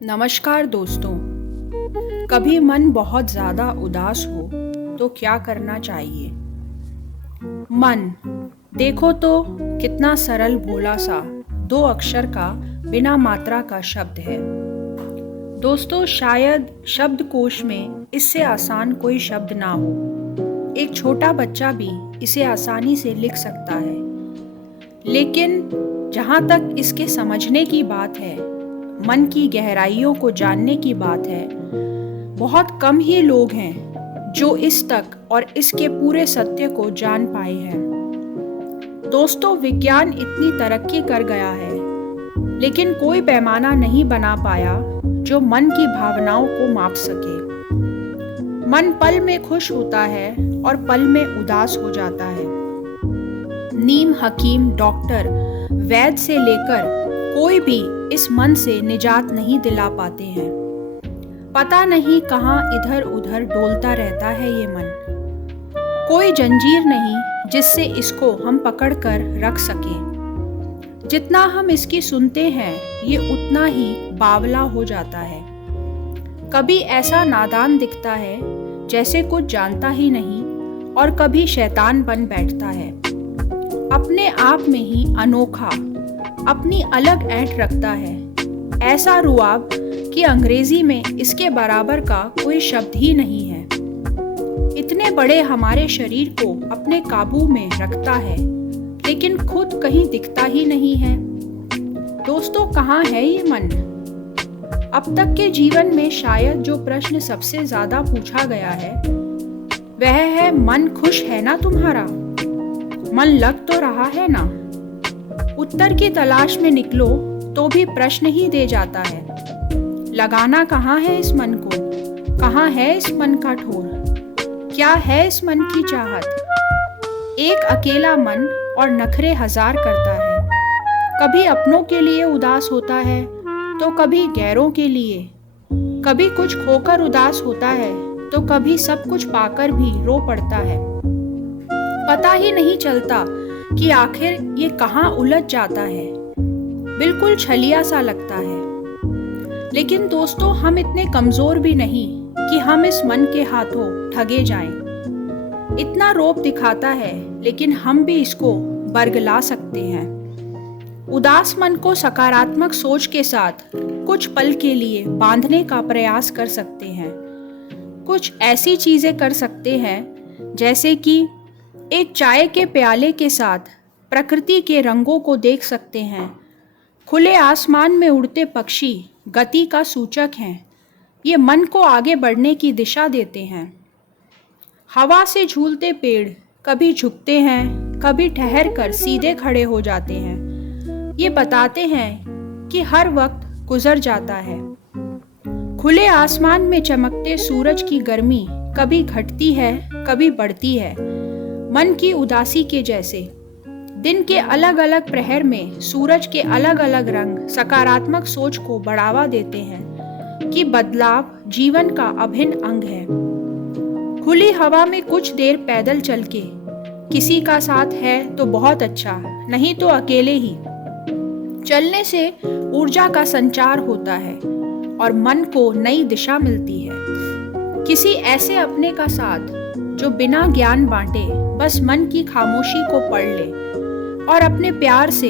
नमस्कार दोस्तों। कभी मन बहुत ज़्यादा उदास हो तो क्या करना चाहिए? मन, देखो तो कितना सरल भोला सा 2 अक्षर का बिना मात्रा का शब्द है। दोस्तों, शायद शब्दकोश में इससे आसान कोई शब्द ना हो। एक छोटा बच्चा भी इसे आसानी से लिख सकता है। लेकिन जहाँ तक इसके समझने की बात है, मन की गहराइयों को जानने की बात है, बहुत कम ही लोग हैं जो इस तक और इसके पूरे सत्य को जान पाए हैं। दोस्तों, विज्ञान इतनी तरक्की कर गया है, लेकिन कोई पैमाना नहीं बना पाया जो मन की भावनाओं को माप सके। मन पल में खुश होता है और पल में उदास हो जाता है। नीम, हकीम, डॉक्टर, वैद्य से लेकर कोई भी इस मन से निजात नहीं दिला पाते हैं। पता नहीं कहाँ इधर उधर डोलता रहता है ये मन। कोई जंजीर नहीं जिससे इसको हम पकड़ कर रख सकें। जितना हम इसकी सुनते हैं, ये उतना ही बावला हो जाता है। कभी ऐसा नादान दिखता है जैसे कुछ जानता ही नहीं, और कभी शैतान बन बैठता है। अपने आप में ही अनोखा, अपनी अलग ऐंठ रखता है। ऐसा रुआब कि अंग्रेजी में इसके बराबर का कोई शब्द ही नहीं है। इतने बड़े हमारे शरीर को अपने काबू में रखता है, लेकिन खुद कहीं दिखता ही नहीं है। दोस्तों, कहाँ है ये मन? अब तक के जीवन में शायद जो प्रश्न सबसे ज्यादा पूछा गया है वह है, मन खुश है ना तुम्हारा? मन लग तो रहा है ना? उत्तर की तलाश में निकलो तो भी प्रश्न ही दे जाता है। लगाना कहाँ है इस मन को? कहाँ है इस मन का ठोर? क्या है इस मन की चाहत? एक अकेला मन और नखरे हजार करता है। कभी अपनों के लिए उदास होता है तो कभी गैरों के लिए। कभी कुछ खोकर उदास होता है तो कभी सब कुछ पाकर भी रो पड़ता है। पता ही नहीं चलता कि आखिर ये कहाँ उलझ जाता है। बिल्कुल छलिया सा लगता है। लेकिन दोस्तों, हम इतने कमजोर भी नहीं कि हम इस मन के हाथों ठगे जाएं। इतना रोब दिखाता है, लेकिन हम भी इसको बरगला सकते हैं। उदास मन को सकारात्मक सोच के साथ कुछ पल के लिए बांधने का प्रयास कर सकते हैं। कुछ ऐसी चीजें कर सकते हैं जैसे कि एक चाय के प्याले के साथ प्रकृति के रंगों को देख सकते हैं। खुले आसमान में उड़ते पक्षी गति का सूचक हैं। ये मन को आगे बढ़ने की दिशा देते हैं। हवा से झूलते पेड़ कभी झुकते हैं, कभी ठहर कर सीधे खड़े हो जाते हैं। ये बताते हैं कि हर वक्त गुजर जाता है। खुले आसमान में चमकते सूरज की गर्मी कभी घटती है, कभी बढ़ती है। मन की उदासी के जैसे दिन के अलग अलग प्रहर में सूरज के अलग अलग रंग सकारात्मक सोच को बढ़ावा देते हैं कि बदलाव जीवन का अभिन्न अंग है। खुली हवा में कुछ देर पैदल चल के, किसी का साथ है तो बहुत अच्छा, नहीं तो अकेले ही। चलने से ऊर्जा का संचार होता है और मन को नई दिशा मिलती है। किसी ऐसे अपने का साथ जो बिना ज्ञान बांटे बस मन की खामोशी को पढ़ ले और अपने प्यार से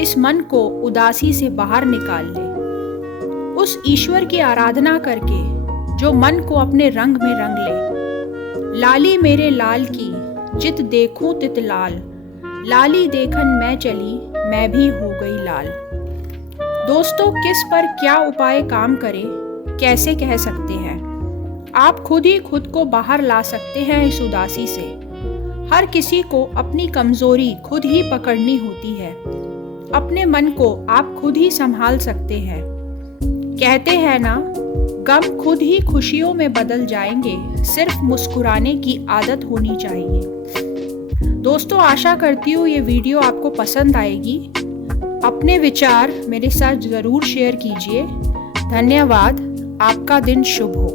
इस मन को उदासी से बाहर निकाल ले। उस ईश्वर की आराधना करके जो मन को अपने रंग में रंग ले। लाली मेरे लाल की जित देखूं तित लाल, लाली देखन मैं चली मैं भी हो गई लाल। दोस्तों, किस पर क्या उपाय काम करे, कैसे कह सकते हैं? आप खुद ही खुद को बाहर ला सकते हैं इस उदासी से। हर किसी को अपनी कमजोरी खुद ही पकड़नी होती है। अपने मन को आप खुद ही संभाल सकते हैं। कहते हैं ना, गम खुद ही खुशियों में बदल जाएंगे, सिर्फ मुस्कुराने की आदत होनी चाहिए। दोस्तों, आशा करती हूँ ये वीडियो आपको पसंद आएगी। अपने विचार मेरे साथ ज़रूर शेयर कीजिए। धन्यवाद। आपका दिन शुभ हो।